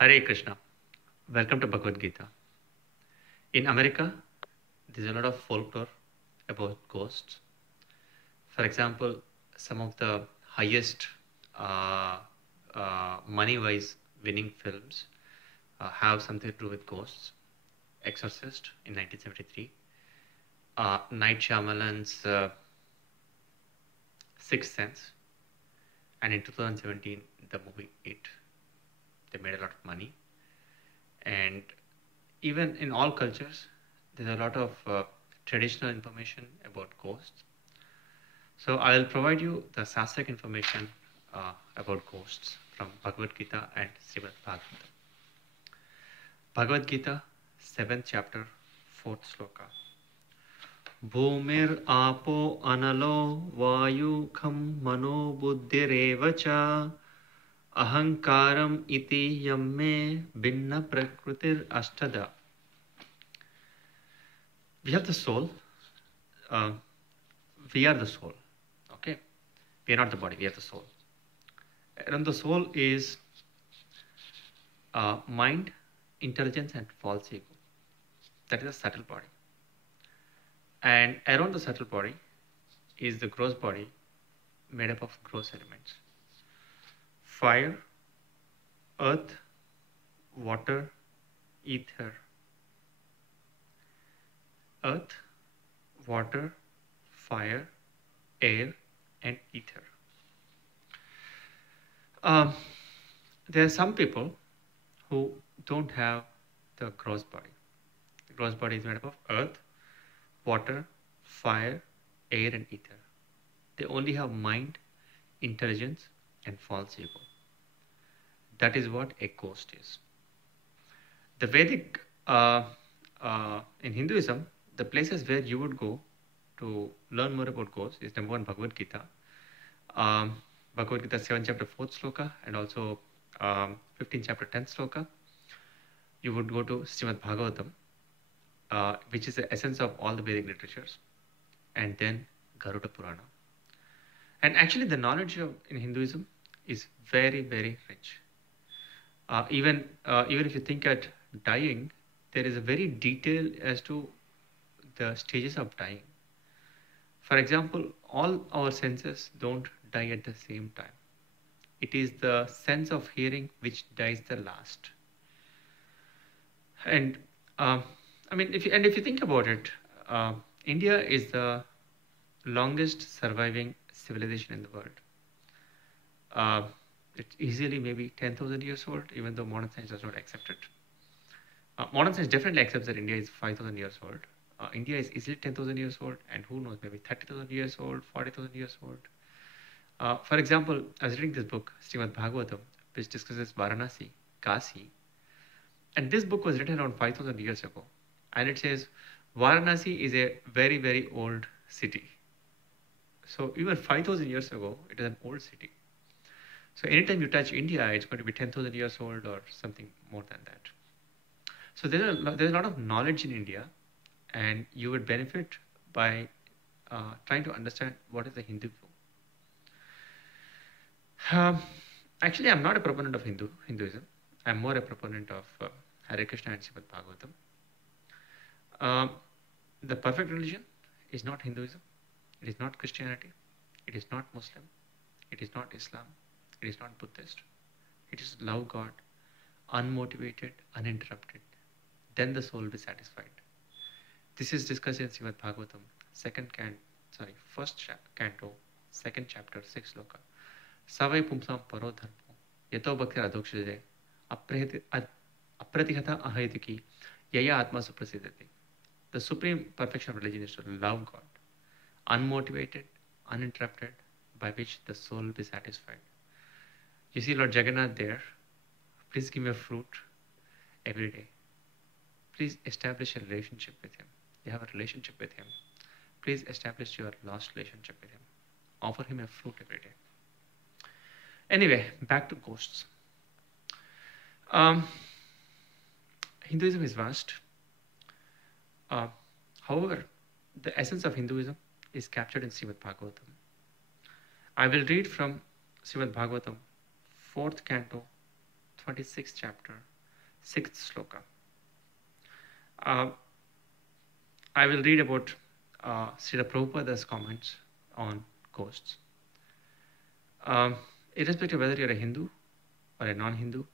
Hare Krishna. Welcome to Bhagavad-gītā. In America, there's a lot of folklore about ghosts. For example, some of the highest money-wise winning films have something to do with ghosts. Exorcist in 1973. Night Shyamalan's Sixth Sense. And in 2017, the movie It. They made a lot of money. And even in all cultures, there's a lot of traditional information about ghosts. So I'll provide you the Sastric information about ghosts from Bhagavad-gītā and Srimad Bhagavatam. Bhagavad-gītā, 7th chapter, 4th sloka. Bhumir apo analo vayu kham mano buddhireva cha ahankaram iti yamme binna prakritir ashtada. We have the soul. We are the soul. Okay? We are not the body. We are the soul. And the soul is mind, intelligence, and false ego. That is a subtle body. And around the subtle body is the gross body made up of gross elements. Fire, earth, water, ether. Earth, water, fire, air, and ether. There are some people who don't have the gross body. The gross body is made up of earth, water, fire, air, and ether. They only have mind, intelligence, and false ego. That is what a ghost is. The Vedic, in Hinduism, the places where you would go to learn more about ghosts is number one, Bhagavad-gītā. Bhagavad-gītā 7th chapter 4th sloka and also 15th chapter 10th sloka. You would go to Srimad Bhagavatam, which is the essence of all the Vedic literatures, and then Garuda Purana. And actually the knowledge in Hinduism is very, very rich. Even if you think at dying, there is a very detail as to the stages of dying. For example, all our senses don't die at the same time. It is the sense of hearing which dies the last. And if you think about it, India is the longest surviving civilization in the world. It's easily maybe 10,000 years old, even though modern science does not accept it. Modern science definitely accepts that India is 5,000 years old. India is easily 10,000 years old, and who knows, maybe 30,000 years old, 40,000 years old. For example, I was reading this book, Srimad Bhagavatam, which discusses Varanasi, Kasi. And this book was written around 5,000 years ago. And it says, Varanasi is a very, very old city. So even 5,000 years ago, it is an old city. So anytime you touch India, it's going to be 10,000 years old or something more than that. So there's a lot of knowledge in India, and you would benefit by trying to understand what is the Hindu view. Actually, I'm not a proponent of Hinduism. I'm more a proponent of Hare Krishna and Srimad Bhagavatam. The perfect religion is not Hinduism. It is not Christianity. It is not Muslim. It is not Islam. It is not Buddhist. It is love God, unmotivated, uninterrupted. Then the soul will be satisfied. This is discussed in Srimad Bhagavatam, first canto, 2nd chapter, 6th sloka. Savai pumsam paro dharmo, yato bhaktir adokshide, apratihata ahayatiki, yaya atma suprasidati. The supreme perfection of religion is to love God, unmotivated, uninterrupted, by which the soul will be satisfied. You see Lord Jagannath there. Please give me a fruit every day. Please establish a relationship with him. You have a relationship with him. Please establish your lost relationship with him. Offer him a fruit every day. Anyway, back to ghosts. Hinduism is vast. However, the essence of Hinduism is captured in Srimad Bhagavatam. I will read from Srimad Bhagavatam, 4th canto, 26th chapter, 6th sloka. I will read about Srila Prabhupada's comments on ghosts. Irrespective of whether you're a Hindu or a non-Hindu,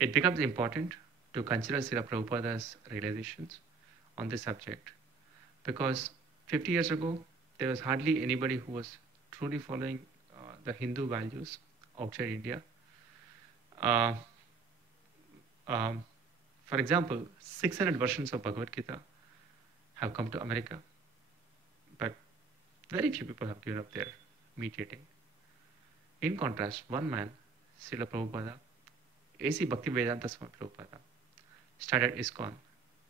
it becomes important to consider Srila Prabhupada's realizations on this subject, because 50 years ago, there was hardly anybody who was truly following the Hindu values outside India. For example, 600 versions of Bhagavad-gītā have come to America, but very few people have given up their meat eating. In contrast, one man, Srila Prabhupada, A.C. Bhaktivedanta Swami Prabhupada, started ISKCON,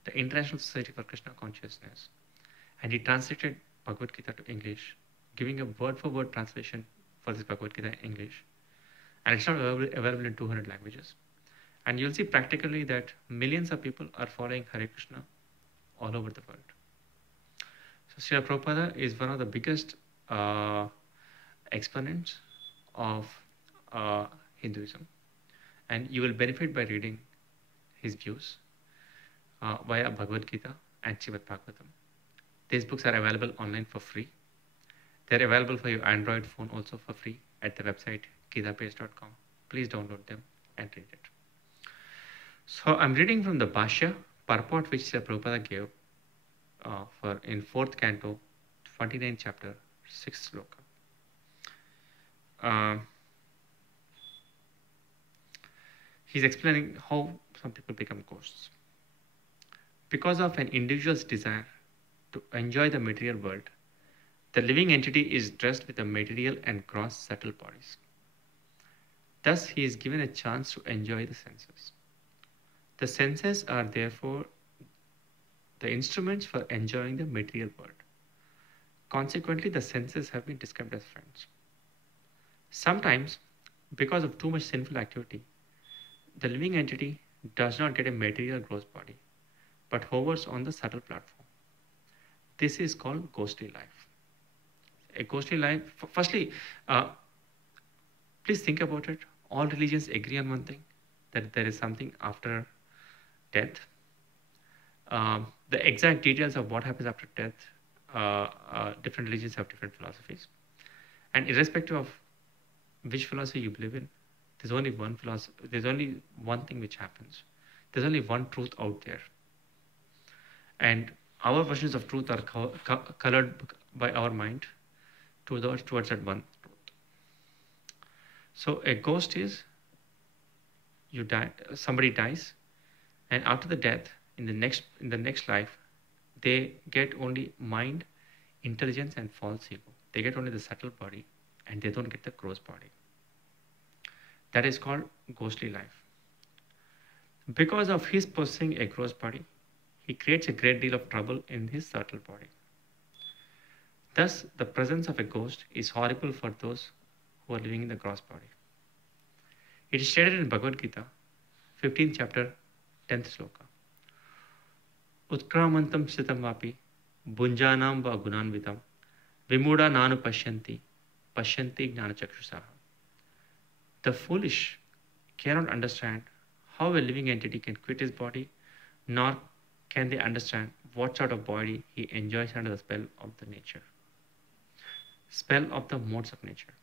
the International Society for Krishna Consciousness, and he translated Bhagavad-gītā to English, giving a word-for-word translation for this Bhagavad-gītā in English. And it's not available in 200 languages. And you'll see practically that millions of people are following Hare Krishna all over the world. So Srila Prabhupada is one of the biggest exponents of Hinduism. And you will benefit by reading his views via Bhagavad-gītā and Srimad Bhagavatam. These books are available online for free. They're available for your Android phone also for free at the website gitapage.com. Please download them and read it. So I'm reading from the Bhashya, purport which Srila Prabhupada gave in 4th canto, 29th chapter, 6th sloka. He's explaining how some people become ghosts. Because of an individual's desire to enjoy the material world, the living entity is dressed with the material and gross subtle bodies. Thus, he is given a chance to enjoy the senses. The senses are therefore the instruments for enjoying the material world. Consequently, the senses have been described as friends. Sometimes, because of too much sinful activity, the living entity does not get a material gross body, but hovers on the subtle platform. This is called ghostly life. A ghostly life, firstly, please think about it. All religions agree on one thing, that there is something after death. The exact details of what happens after death, different religions have different philosophies. And irrespective of which philosophy you believe in, there's only one philosophy, there's only one thing which happens. There's only one truth out there. And our versions of truth are colored by our mind towards that one truth. So a ghost is, you die, somebody dies, and after the death, in the next life, they get only mind, intelligence, and false ego. They get only the subtle body, and they don't get the gross body. That is called ghostly life. Because of his possessing a gross body, he creates a great deal of trouble in his subtle body. Thus, the presence of a ghost is horrible for those who are living in the gross body. It is stated in Bhagavad-gītā, 15th chapter, 10th sloka. Utkramantam sitam vapi, bunjanam va gunanvitam, vimuda nanu pashyanti gnanachakshusaha. The foolish cannot understand how a living entity can quit his body, nor can they understand what sort of body he enjoys under the spell of the nature, spell of the modes of nature.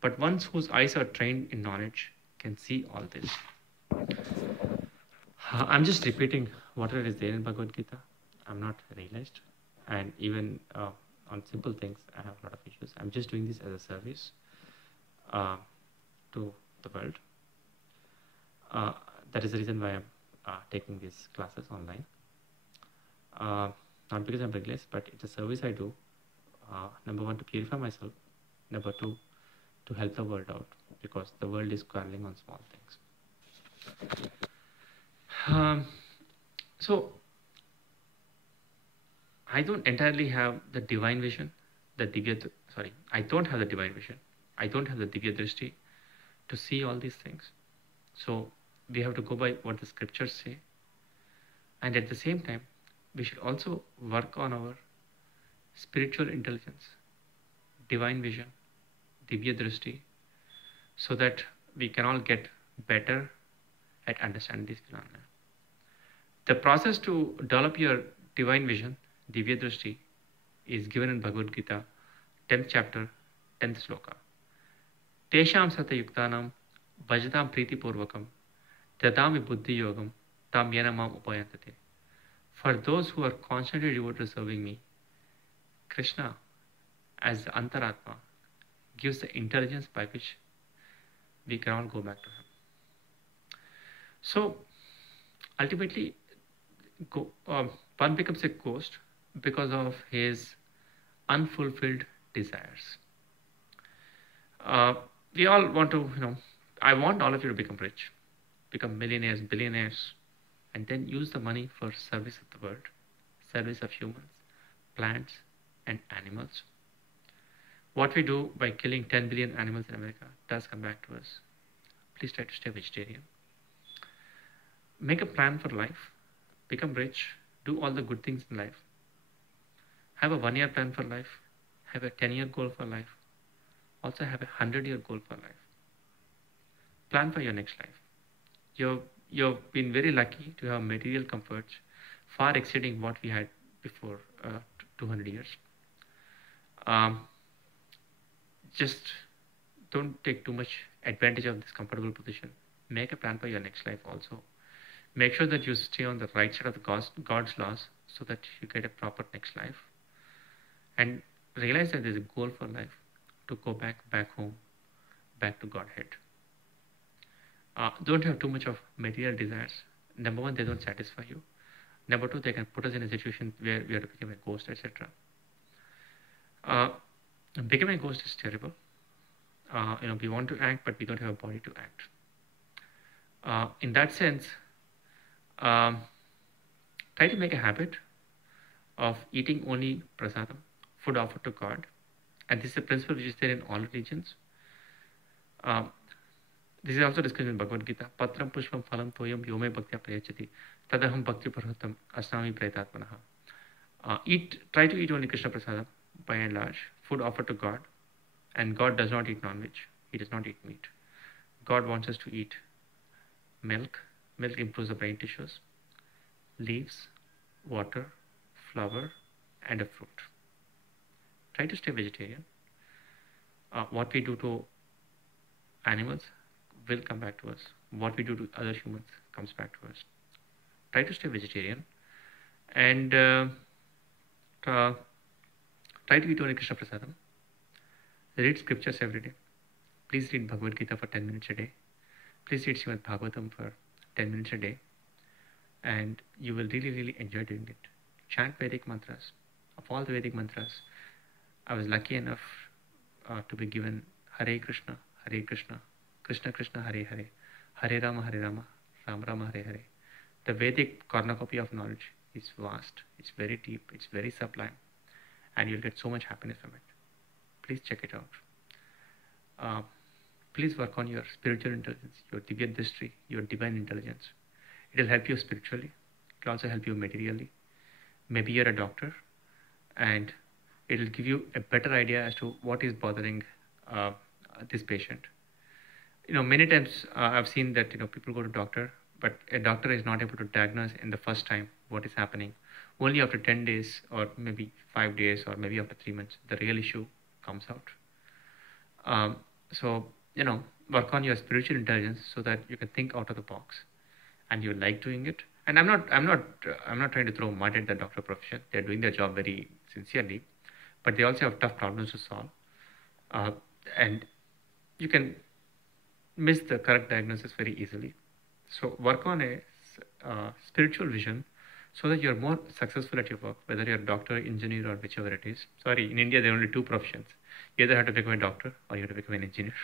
But ones whose eyes are trained in knowledge can see all this. I'm just repeating whatever is there in Bhagavad-gītā. I'm not realized, and even on simple things, I have a lot of issues. I'm just doing this as a service to the world. That is the reason why I'm taking these classes online. Not because I'm religious, but it's a service I do. Number one, to purify myself. Number two, to help the world out, because the world is quarreling on small things. So, I don't entirely have the divine vision, I don't have the divine vision. I don't have the Divya Drishti to see all these things. So, we have to go by what the scriptures say. And at the same time, we should also work on our spiritual intelligence, divine vision, Divya Drishti, so that we can all get better at understanding these phenomena. The process to develop your divine vision, Divya Drishti, is given in Bhagavad-gītā, 10th chapter, 10th sloka. Tesham satayuktanam vajatam pritipurvakam dadami buddhi yogam tam yena mam upayantate. For those who are constantly devoted to serving me, Krishna, as the Antaratma, gives the intelligence by which we can all go back to him. So, ultimately, one becomes a ghost because of his unfulfilled desires. We all want to, I want all of you to become rich, become millionaires, billionaires, and then use the money for service of the world, service of humans, plants, and animals. What we do by killing 10 billion animals in America does come back to us. Please try to stay vegetarian. Make a plan for life. Become rich. Do all the good things in life. Have a 1-year plan for life. Have a 10-year goal for life. Also have a 100-year goal for life. Plan for your next life. You've been very lucky to have material comforts far exceeding what we had before 200 years. Just don't take too much advantage of this comfortable position. Make a plan for your next life also. Make sure that you stay on the right side of the God's laws so that you get a proper next life. And realize that there's a goal for life to go back home, back to Godhead. Don't have too much of material desires. Number one, they don't satisfy you. Number two, they can put us in a situation where we have to become a ghost, etc. Becoming a ghost is terrible. We want to act, but we don't have a body to act. In that sense, try to make a habit of eating only prasadam, food offered to God. And this is a principle which is there in all religions. This is also discussed in Bhagavad-gītā. Patram pushpam phalam toyam yome bhaktya prayachati tadaham bhakti parhotam asnami praitatmanaha. Try to eat only Krishna prasadam by and large, food offered to God. And God does not eat non-veg. He does not eat meat. God wants us to eat milk. Milk improves the brain tissues, leaves, water, flour, and a fruit. Try to stay vegetarian. What we do to animals will come back to us. What we do to other humans comes back to us. Try to stay vegetarian and try to eat only Krishna prasadam. Read scriptures every day. Please read Bhagavad-gītā for 10 minutes a day. Please read Srimad Bhagavatam for 10 minutes a day. And you will really, really enjoy doing it. Chant Vedic mantras. Of all the Vedic mantras, I was lucky enough to be given Hare Krishna, Krishna Krishna, Hare Hare, Hare Rama, Rama Rama, Hare Hare. The Vedic cornucopia of knowledge is vast. It's very deep. It's very sublime. And you'll get so much happiness from it. Please check it out. Please work on your spiritual intelligence, your Divya Drishti, your divine intelligence. It will help you spiritually. It will also help you materially. Maybe you're a doctor and it will give you a better idea as to what is bothering this patient. Many times I've seen that people go to doctor, but a doctor is not able to diagnose in the first time what is happening. Only after 10 days or maybe 5 days or maybe after 3 months, the real issue comes out. So work on your spiritual intelligence so that you can think out of the box, and you like doing it. And I'm not trying to throw mud at the doctor profession. They're doing their job very sincerely, but they also have tough problems to solve, and you can miss the correct diagnosis very easily. So work on a spiritual vision so that you're more successful at your work, whether you're a doctor, engineer, or whichever it is. Sorry, in India there are only 2 professions. You either have to become a doctor or you have to become an engineer.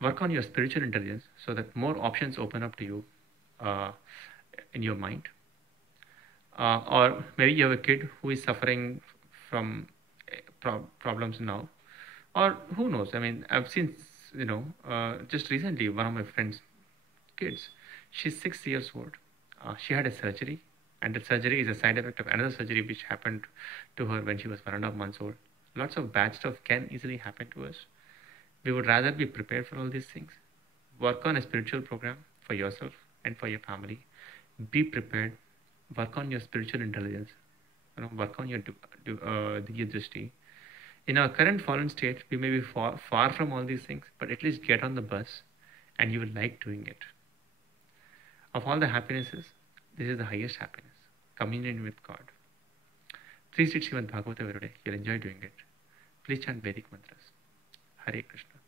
Work on your spiritual intelligence so that more options open up to you in your mind. Or maybe you have a kid who is suffering from problems now, or who knows. I mean, I've seen, just recently one of my friend's kids, she's 6 years old. She had a surgery, and the surgery is a side effect of another surgery which happened to her when she was 1.5 months old. Lots of bad stuff can easily happen to us. We would rather be prepared for all these things work on a spiritual program for yourself and for your family. Be prepared. Work on your spiritual intelligence. Work on your Divya Drishti. In our current fallen state, we may be far from all these things, but at least get on the bus and you will like doing it. Of all the happinesses, this is the highest happiness. Communion with God. Please read Srimad Bhagavata every day. You'll enjoy doing it. Please chant Vedic mantras. Hare Krishna.